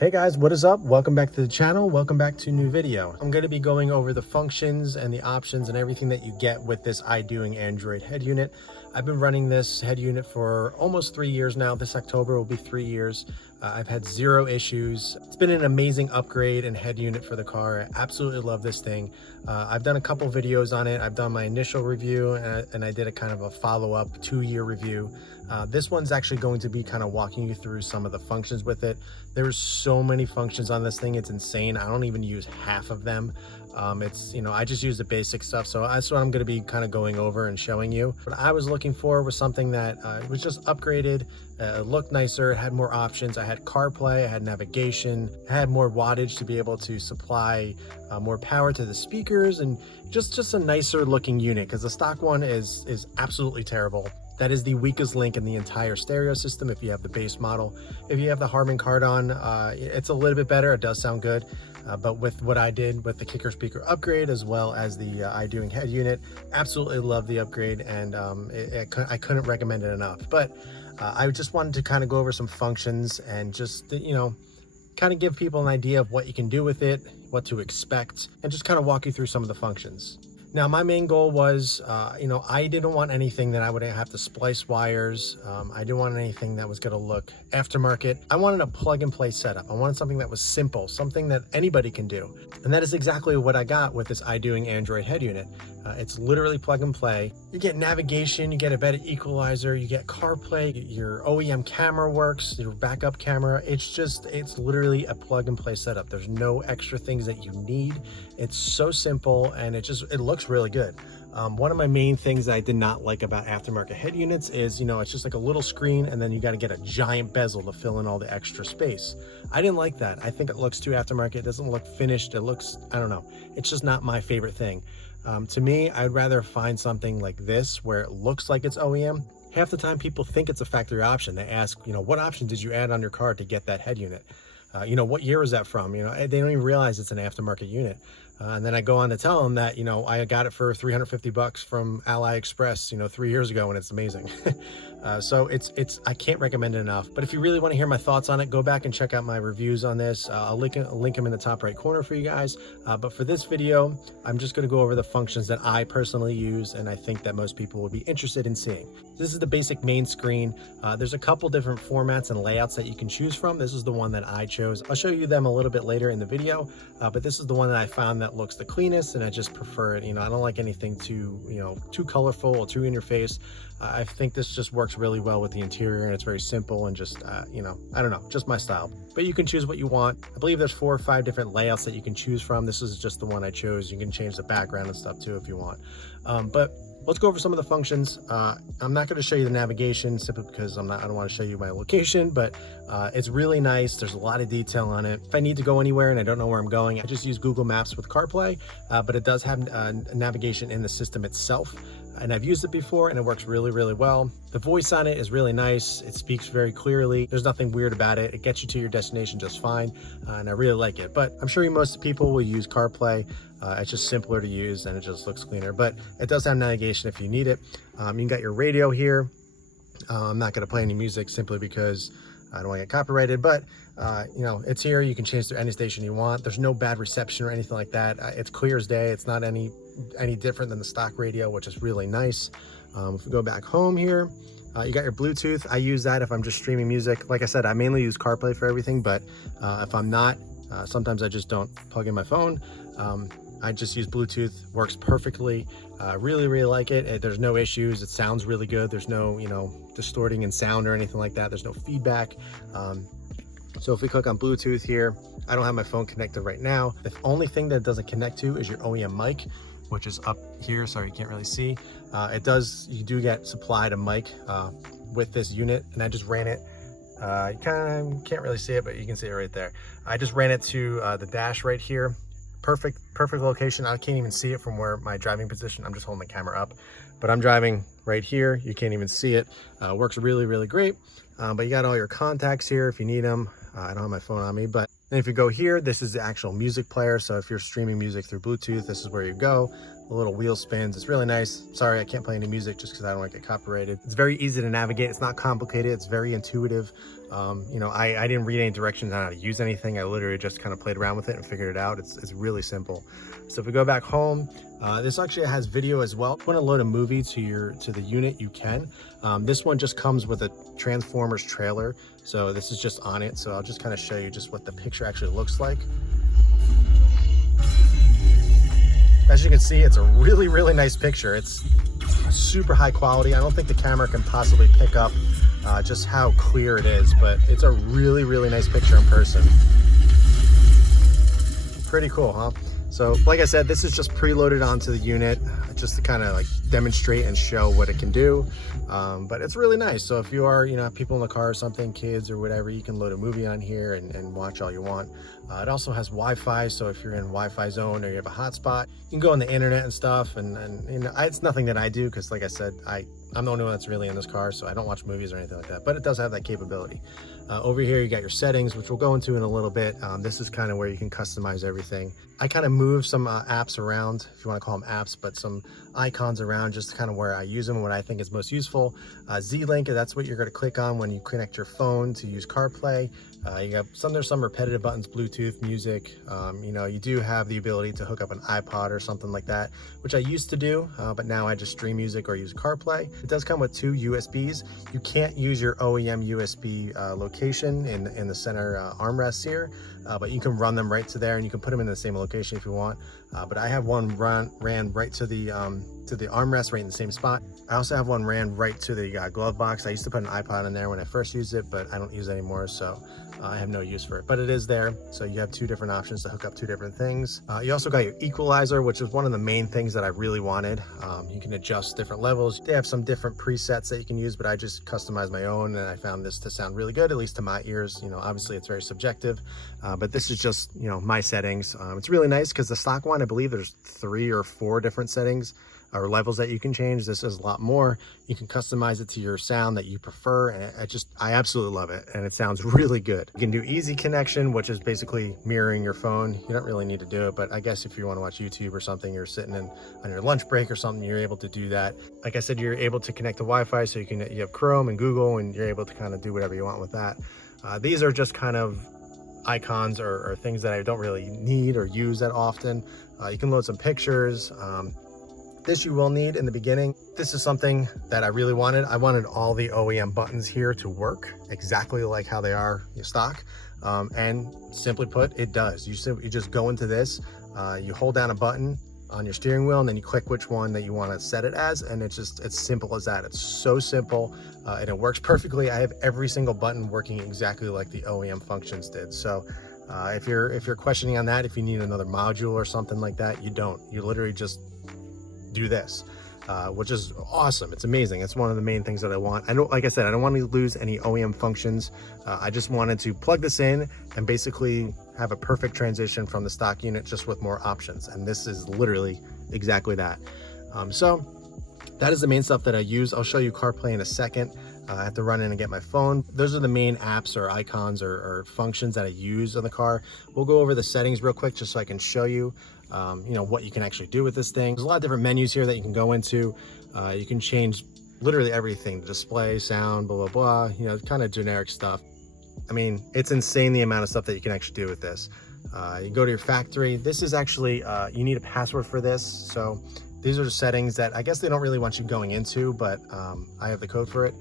Hey guys, what is up? Welcome back to the channel. Welcome back to a new video. I'm going to be going over the functions and the options and everything that you get with this Idoing Android head unit. I've been running this head unit for almost 3 years now. This October will be 3 years. I've had zero issues. It's been an amazing upgrade and head unit for the car. I absolutely love this thing. I've done a couple videos on it. I've done my initial review and I did a kind of a follow-up 2-year review. This one's actually going to be kind of walking you through some of the functions with it. There's so many functions on this thing, it's insane. I don't even use half of them. I just use the basic stuff, so that's what I'm going to be kind of going over and showing you. What I was looking for was something that was just upgraded, looked nicer, had more options. I had CarPlay, I had navigation, I had more wattage to be able to supply more power to the speakers, and just a nicer looking unit, because the stock one is absolutely terrible. That is the weakest link in the entire stereo system if you have the base model. If you have the Harman Kardon, it's a little bit better. It does sound good. But with what I did with the kicker speaker upgrade, as well as the Idoing head unit, absolutely love the upgrade, and I couldn't recommend it enough. But I just wanted to kind of go over some functions and just, kind of give people an idea of what you can do with it, what to expect, and just kind of walk you through some of the functions. Now, my main goal was, I didn't want anything that I would have to splice wires. I didn't want anything that was going to look aftermarket. I wanted a plug and play setup. I wanted something that was simple, something that anybody can do. And that is exactly what I got with this Idoing Android head unit. It's literally plug and play. You get navigation, you get a better equalizer, you get CarPlay, your OEM camera works, your backup camera. It's literally a plug and play setup. There's no extra things that you need. It's so simple, and it looks really good. One of my main things that I did not like about aftermarket head units is, it's just like a little screen, and then you got to get a giant bezel to fill in all the extra space. I didn't like that. I think it looks too aftermarket. It doesn't look finished. It looks, I don't know. It's just not my favorite thing. To me, I'd rather find something like this where it looks like it's OEM. Half the time people think it's a factory option. They ask, what option did you add on your car to get that head unit? What year is that from? They don't even realize it's an aftermarket unit. And then I go on to tell them that, I got it for 350 bucks from AliExpress, 3 years ago, and it's amazing. So I can't recommend it enough. But if you really want to hear my thoughts on it, go back and check out my reviews on this. I'll link them in the top right corner for you guys. But for this video, I'm just going to go over the functions that I personally use, and I think that most people would be interested in seeing. This is the basic main screen. There's a couple different formats and layouts that you can choose from. This is the one that I chose. I'll show you them a little bit later in the video, but this is the one that I found that looks the cleanest, and I just prefer it. I don't like anything too colorful or too in your face. I think this just works really well with the interior, and it's very simple and just, I don't know, just my style. But you can choose what you want. I believe there's 4 or 5 different layouts that you can choose from. This is just the one I chose. You can change the background and stuff too if you want. But let's go over some of the functions. I'm not going to show you the navigation simply because I don't want to show you my location, but it's really nice. There's a lot of detail on it. If I need to go anywhere and I don't know where I'm going, I just use Google Maps with CarPlay, but it does have navigation in the system itself. And I've used it before, and it works really, really well. The voice on it is really nice. It speaks very clearly. There's nothing weird about it. It gets you to your destination just fine, and I really like it. But I'm sure most people will use CarPlay. It's just simpler to use, and it just looks cleaner. But it does have navigation if you need it. You got your radio here. I'm not going to play any music simply because I don't want to get copyrighted, but it's here. You can change to any station you want. There's no bad reception or anything like that. It's clear as day. It's not any different than the stock radio, which is really nice. If we go back home here, you got your Bluetooth. I use that if I'm just streaming music. Like I said, I mainly use CarPlay for everything, but if I'm not, sometimes I just don't plug in my phone. I just use Bluetooth, works perfectly. Really, really like it. There's no issues. It sounds really good. There's no, distorting in sound or anything like that. There's no feedback. So if we click on Bluetooth here, I don't have my phone connected right now. The only thing that it doesn't connect to is your OEM mic, which is up here. Sorry, you can't really see. You do get supplied a mic with this unit, and I just ran it. You kind of can't really see it, but you can see it right there. I just ran it to the dash right here. Perfect location. I can't even see it from where my driving position. I'm just holding the camera up, but I'm driving right here. You can't even see it. Works really, really great. But you got all your contacts here if you need them. I don't have my phone on me, but then if you go here, this is the actual music player. So if you're streaming music through Bluetooth, this is where you go. The little wheel spins. It's really nice. Sorry, I can't play any music just because I don't want to get copyrighted. It's very easy to navigate. It's not complicated. It's very intuitive. You know, I didn't read any directions on how to use anything. I literally just kind of played around with it and figured it out. It's really simple. So if we go back home, this actually has video as well. If you want to load a movie to the unit, you can. This one just comes with a Transformers trailer. So this is just on it. So I'll just kind of show you just what the picture actually looks like. As you can see, it's a really, really nice picture. It's super high quality. I don't think the camera can possibly pick up just how clear it is, but it's a really, really nice picture in person. Pretty cool, huh? So like I said, this is just preloaded onto the unit just to kind of like demonstrate and show what it can do. But it's really nice. So if you are, you know, people in the car or something, kids or whatever, you can load a movie on here and watch all you want. It also has Wi-Fi, so if you're in Wi-Fi zone or you have a hotspot, you can go on the internet and stuff. And you know, it's nothing that I do because, like I said, I'm the only one that's really in this car, so I don't watch movies or anything like that. But it does have that capability. Over here, you got your settings, which we'll go into in a little bit. This is kind of where you can customize everything. I kind of move some apps around, if you want to call them apps, but some icons around just kind of where I use them, what I think is most useful. Z-Link, that's what you're going to click on when you connect your phone to use CarPlay. You got there's some repetitive buttons, Bluetooth, music. You know, you do have the ability to hook up an iPod or something like that, which I used to do, but now I just stream music or use CarPlay. It does come with 2 USBs. You can't use your OEM USB location in the center armrests here, but you can run them right to there, and you can put them in the same location if you want. But I have one ran right to the armrest right in the same spot. I also have one ran right to the glove box. I used to put an iPod in there when I first used it, but I don't use it anymore, so I have no use for it. But it is there, so you have 2 different options to hook up 2 different things. You also got your Equalizer, which is one of the main things that I really wanted. You can adjust different levels. They have some different presets that you can use, but I just customized my own, and I found this to sound really good, at least to my ears. You know, obviously it's very subjective, but this is just, you know, my settings. It's really nice because the stock one, I believe there's 3 or 4 different settings or levels that you can change. This is a lot more. You can customize it to your sound that you prefer, and I absolutely love it, and it sounds really good. You can do easy connection, which is basically mirroring your phone. You don't really need to do it, but I guess if you want to watch YouTube or something, you're sitting on your lunch break or something, you're able to do that. Like I said, you're able to connect to Wi-Fi, so you have Chrome and Google, and you're able to kind of do whatever you want with that. These are just kind of icons or things that I don't really need or use that often. You can load some pictures. This you will need in the beginning. This is something that I really wanted. I wanted all the OEM buttons here to work exactly like how they are stock. And simply put, it does. You just go into this, you hold down a button on your steering wheel, and then you click which one that you want to set it as, and it's simple as that. It's so simple, and it works perfectly. I have every single button working exactly like the OEM functions did. So if you're questioning on that, if you need another module or something like that, you don't. You literally just do this, which is awesome. It's amazing. It's one of the main things that I want. Like I said, I don't want to lose any OEM functions. I just wanted to plug this in and basically have a perfect transition from the stock unit, just with more options. And this is literally exactly that. So that is the main stuff that I use. I'll show you CarPlay in a second. I have to run in and get my phone. Those are the main apps or icons or functions that I use on the car. We'll go over the settings real quick just so I can show you, you know, what you can actually do with this thing. There's a lot of different menus here that you can go into. You can change literally everything, the display, sound, blah, blah, blah, you know, kind of generic stuff. I mean, it's insane the amount of stuff that you can actually do with this. You go to your factory. This is actually, you need a password for this. So these are the settings that I guess they don't really want you going into, but I have the code for it.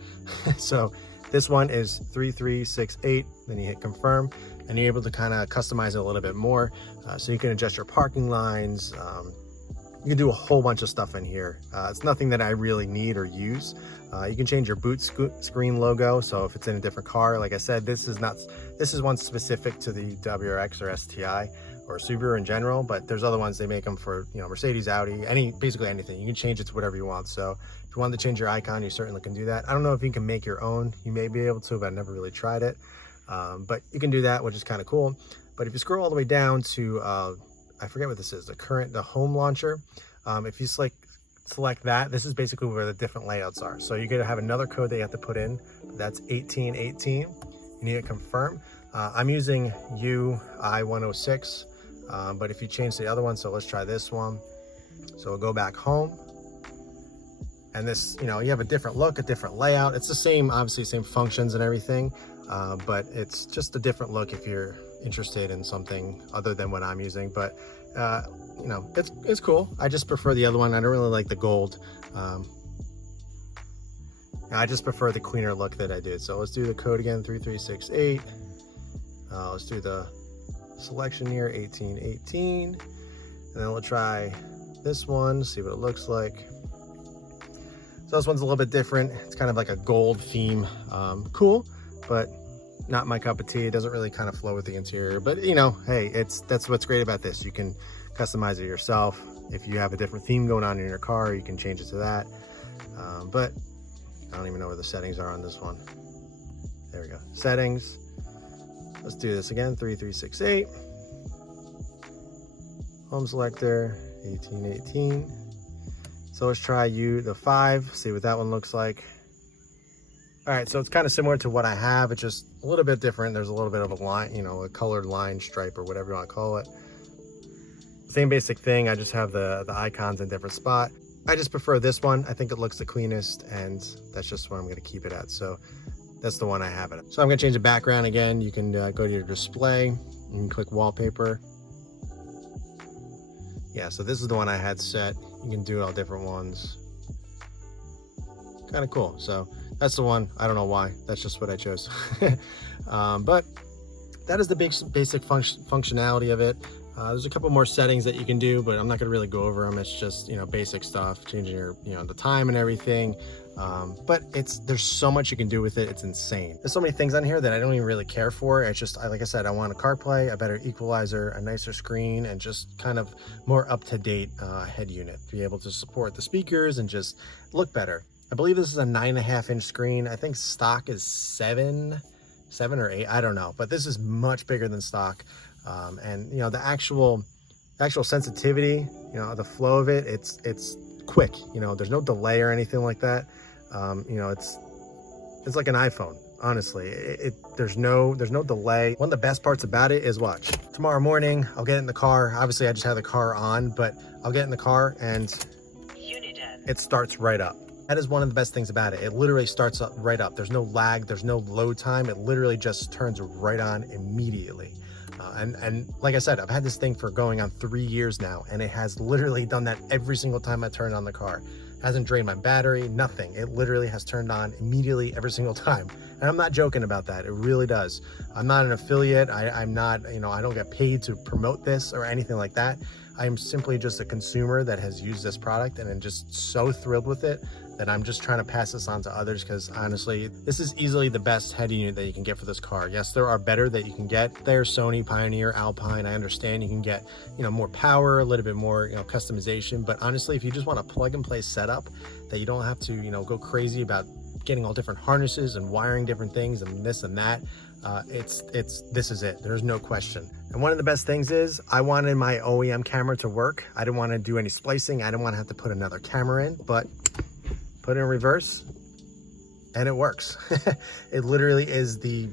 So this one is 3368, then you hit confirm, and you're able to kind of customize it a little bit more. So you can adjust your parking lines. You can do a whole bunch of stuff in here. It's nothing that I really need or use. You can change your boot screen logo. So if it's in a different car, like I said, this is one specific to the WRX or STI or Subaru in general, but there's other ones, they make them for, you know, Mercedes, Audi, basically anything. You can change it to whatever you want. So if you wanted to change your icon, you certainly can do that. I don't know if you can make your own. You may be able to, but I've never really tried it. But you can do that, which is kind of cool. But if you scroll all the way down to, I forget what this is, the home launcher. If you select that, this is basically where the different layouts are. So you're gonna have another code that you have to put in. That's 1818. You need to confirm. I'm using UI106, but if you change the other one, so let's try this one. So we'll go back home. And this, you know, you have a different look, a different layout. It's the same, obviously same functions and everything. but it's just a different look if you're interested in something other than what I'm using. But you know, it's cool. I just prefer the other one. I don't really like the gold. I just prefer the cleaner look that I did. So let's do the code again, 3368. Let's do the selection here, 1818. And then we'll try this one, see what it looks like. So this one's a little bit different. It's kind of like a gold theme. Cool, but not my cup of tea. It doesn't really kind of flow with the interior. But you know, hey, that's what's great about this. You can customize it yourself. If you have a different theme going on in your car, you can change it to that. But I don't even know where the settings are on this one. There we go. Settings. Let's do this again. 3368. Home selector, 1818. So let's try the 5, see what that one looks like. All right, so it's kind of similar to what I have. It's just a little bit different. There's a little bit of a line, you know, a colored line stripe or whatever you want to call it. Same basic thing. I just have the icons in a different spot. I just prefer this one. I think it looks the cleanest, and that's just where I'm going to keep it at. So that's the one I have it. So I'm going to change the background again. You can go to your display. You can click wallpaper. Yeah, so this is the one I had set. You can do all different ones. Kind of cool. So that's the one. I don't know why. That's just what I chose. But that is the basic functionality of it. There's a couple more settings that you can do, but I'm not going to really go over them. It's just, you know, basic stuff, changing your, you know, the time and everything. But there's so much you can do with it. It's insane. There's so many things on here that I don't even really care for. It's just, like I said, I want a CarPlay, a better equalizer, a nicer screen, and just kind of more up-to-date head unit to be able to support the speakers and just look better. I believe this is a 9.5-inch screen. I think stock is 7 or 8. I don't know, but this is much bigger than stock. And you know, the actual sensitivity, you know, the flow of it, it's quick. You know, there's no delay or anything like that. You know, it's like an iPhone. Honestly, there's no delay. One of the best parts about it is watch. Tomorrow morning, I'll get in the car. Obviously, I just have the car on, but I'll get in the car and it starts right up. That is one of the best things about it. It literally starts up right up. There's no lag. There's no load time. It literally just turns right on immediately. And like I said, I've had this thing for going on 3 years now, and it has literally done that every single time I turn on the car. It hasn't drained my battery, nothing. It literally has turned on immediately every single time. And I'm not joking about that. It really does. I'm not an affiliate. I'm not, you know, I don't get paid to promote this or anything like that. I am simply just a consumer that has used this product and I'm just so thrilled with it that I'm just trying to pass this on to others, because honestly, this is easily the best head unit that you can get for this car. Yes, there are better that you can get. There's Sony, Pioneer, Alpine. I understand you can get, you know, more power, a little bit more, you know, customization. But honestly, if you just want a plug and play setup that you don't have to, you know, go crazy about getting all different harnesses and wiring different things and this and that, this is it. There's no question. And one of the best things is I wanted my OEM camera to work. I didn't want to do any splicing. I didn't want to have to put another camera in, but put it in reverse and it works. It literally is the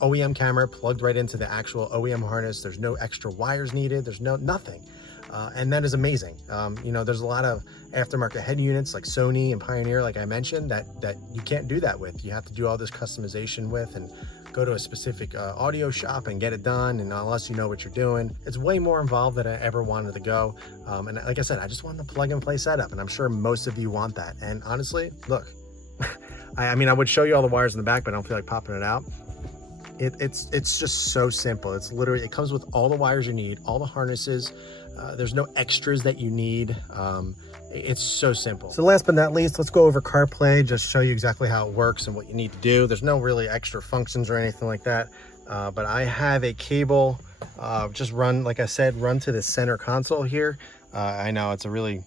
OEM camera plugged right into the actual OEM harness. There's no extra wires needed. There's nothing. And that is amazing. You know, there's a lot of aftermarket head units like Sony and Pioneer, like I mentioned, that you can't do that with. You have to do all this customization with and go to a specific audio shop and get it done. And unless you know what you're doing, it's way more involved than I ever wanted to go. And like I said, I just wanted a plug and play setup, and I'm sure most of you want that. And honestly, look, I mean, I would show you all the wires in the back, but I don't feel like popping it out. It's just so simple. It's literally, it comes with all the wires you need, all the harnesses. There's no extras that you need. It's so simple. So last but not least, let's go over CarPlay, just show you exactly how it works and what you need to do. There's no really extra functions or anything like that. But I have a cable, just run, like I said, run to the center console here. I know it's a really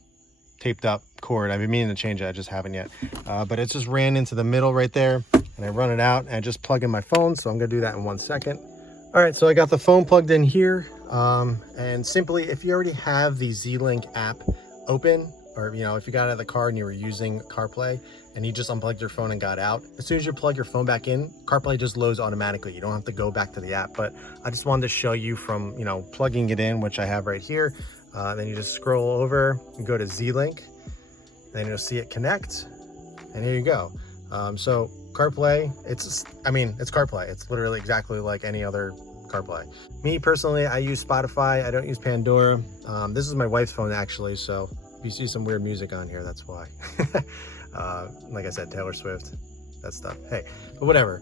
taped up cord. I've been meaning to change it, I just haven't yet. But it just ran into the middle right there, and I run it out and I just plug in my phone. So I'm gonna do that in 1 second. All right, so I got the phone plugged in here. And simply, if you already have the Z-Link app open, or, you know, if you got out of the car and you were using CarPlay and you just unplugged your phone and got out, as soon as you plug your phone back in, CarPlay just loads automatically. You don't have to go back to the app. But I just wanted to show you from, you know, plugging it in, which I have right here. Then you just scroll over and go to Z-Link, then you'll see it connect, and here you go. So CarPlay, I mean, it's CarPlay. It's literally exactly like any other CarPlay. Me personally, I use Spotify. I don't use Pandora. This is my wife's phone actually, so if you see some weird music on here, that's why. Like I said, Taylor Swift, that stuff. Hey, but whatever.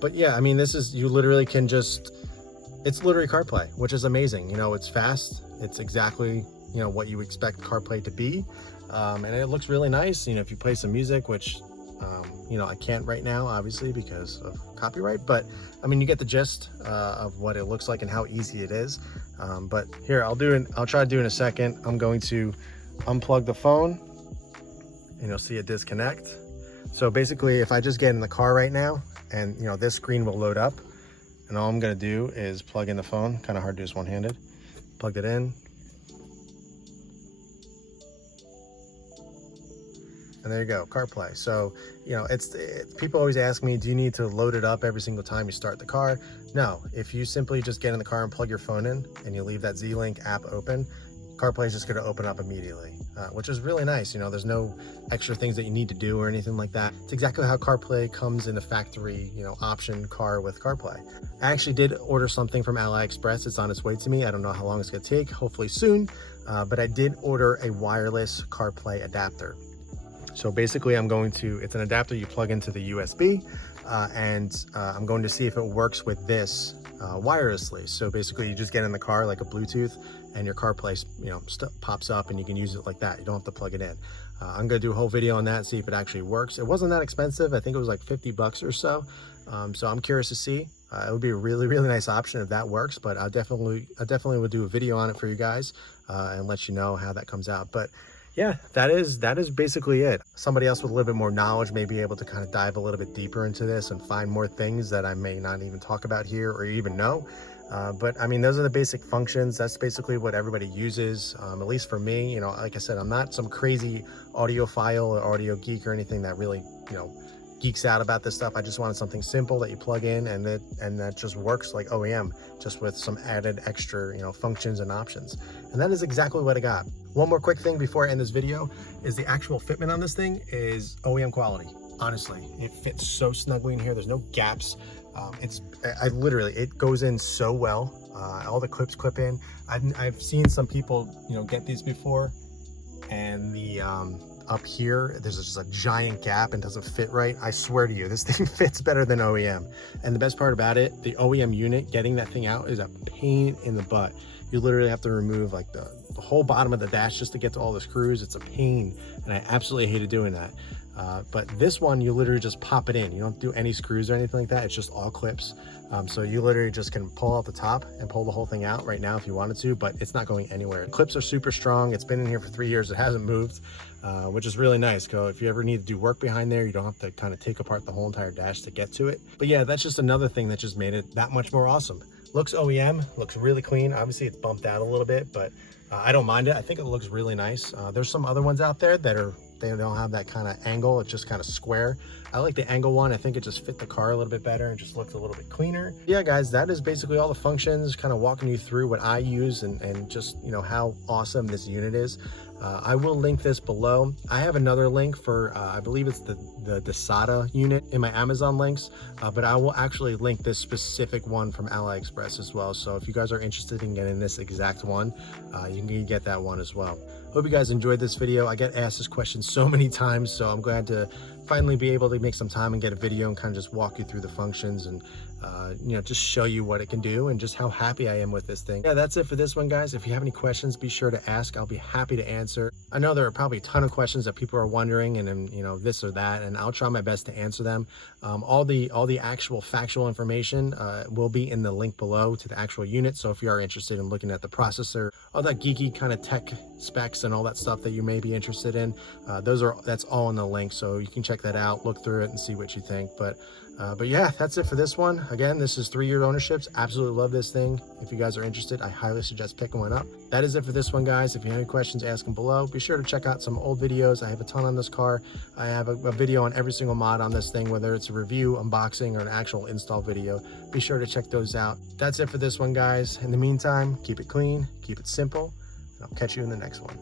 But yeah, I mean, you literally can it's literally CarPlay, which is amazing. You know, it's fast. It's exactly, you know, what you expect CarPlay to be. And it looks really nice. You know, if you play some music, which, you know, I can't right now, obviously, because of copyright, but I mean, you get the gist of what it looks like and how easy it is. But here, I'll try to do in a second. I'm going to unplug the phone and you'll see it disconnect. So basically, if I just get in the car right now and, you know, this screen will load up, and all I'm going to do is plug in the phone. Kind of hard to do this one-handed. Plugged it in. And there you go, CarPlay. So, you know, people always ask me, do you need to load it up every single time you start the car? No, if you simply just get in the car and plug your phone in and you leave that Z-Link app open, CarPlay is just going to open up immediately, which is really nice. You know, there's no extra things that you need to do or anything like that. It's exactly how CarPlay comes in the factory, you know, option car with CarPlay. I actually did order something from AliExpress. It's on its way to me. I don't know how long it's going to take, hopefully soon, but I did order a wireless CarPlay adapter. So basically it's an adapter you plug into the USB, and I'm going to see if it works with this wirelessly. So basically you just get in the car like a Bluetooth and your CarPlay, you know, pops up and you can use it like that. You don't have to plug it in. I'm going to do a whole video on that and see if it actually works. It wasn't that expensive. I think it was like 50 bucks or so. So I'm curious to see. It would be a really, really nice option if that works, but I definitely would do a video on it for you guys and let you know how that comes out. But yeah, that is basically it. Somebody else with a little bit more knowledge may be able to kind of dive a little bit deeper into this and find more things that I may not even talk about here or even know. But I mean, those are the basic functions. That's basically what everybody uses, at least for me. You know, like I said, I'm not some crazy audiophile or audio geek or anything that really, you know, geeks out about this stuff. I just wanted something simple that you plug in and that just works like OEM, just with some added extra, you know, functions and options. And that is exactly what I got. One more quick thing before I end this video is the actual fitment on this thing is OEM quality. Honestly, it fits so snugly in here. There's no gaps. It goes in so well. All the clips clip in. I've seen some people, you know, get these before, and the up here there's just a giant gap and doesn't fit right. I swear to you, this thing fits better than OEM. And the best part about it, the OEM unit, getting that thing out is a pain in the butt. You literally have to remove like the whole bottom of the dash just to get to all the screws. It's a pain, and I absolutely hated doing that. But this one, you literally just pop it in. You don't do any screws or anything like that. It's just all clips. So you literally just can pull out the top and pull the whole thing out right now if you wanted to, but it's not going anywhere. Clips are super strong. It's been in here for 3 years. It hasn't moved, which is really nice. So if you ever need to do work behind there, you don't have to kind of take apart the whole entire dash to get to it. But yeah, that's just another thing that just made it that much more awesome. Looks OEM, looks really clean. Obviously it's bumped out a little bit, but I don't mind it. I think it looks really nice. There's some other ones out there that they don't have that kind of angle. It's just kind of square. I like the angle one. I think it just fit the car a little bit better and just looks a little bit cleaner. Yeah, guys, that is basically all the functions, kind of walking you through what I use and just, you know, how awesome this unit is. I will link this below. I have another link for, I believe it's the SATA unit in my Amazon links, but I will actually link this specific one from AliExpress as well. So if you guys are interested in getting this exact one, you can get that one as well. Hope you guys enjoyed this video. I get asked this question so many times, so I'm glad to finally be able to make some time and get a video and kind of just walk you through the functions and you know, just show you what it can do and just how happy I am with this thing. Yeah, that's it for this one, guys. If you have any questions, be sure to ask. I'll be happy to answer. I know there are probably a ton of questions that people are wondering and you know, this or that, and I'll try my best to answer them. All the actual factual information will be in the link below to the actual unit. So if you are interested in looking at the processor, all that geeky kind of tech specs and all that stuff that you may be interested in, that's all in the link. So you can check that out, look through it and see what you think. But yeah, that's it for this one. Again, this is 3-year ownerships. Absolutely love this thing. If you guys are interested, I highly suggest picking one up. That is it for this one, guys. If you have any questions, ask them below. Be sure to check out some old videos. I have a ton on this car. I have a video on every single mod on this thing, whether it's a review, unboxing, or an actual install video. Be sure to check those out. That's it for this one, guys. In the meantime, keep it clean, keep it simple, and I'll catch you in the next one.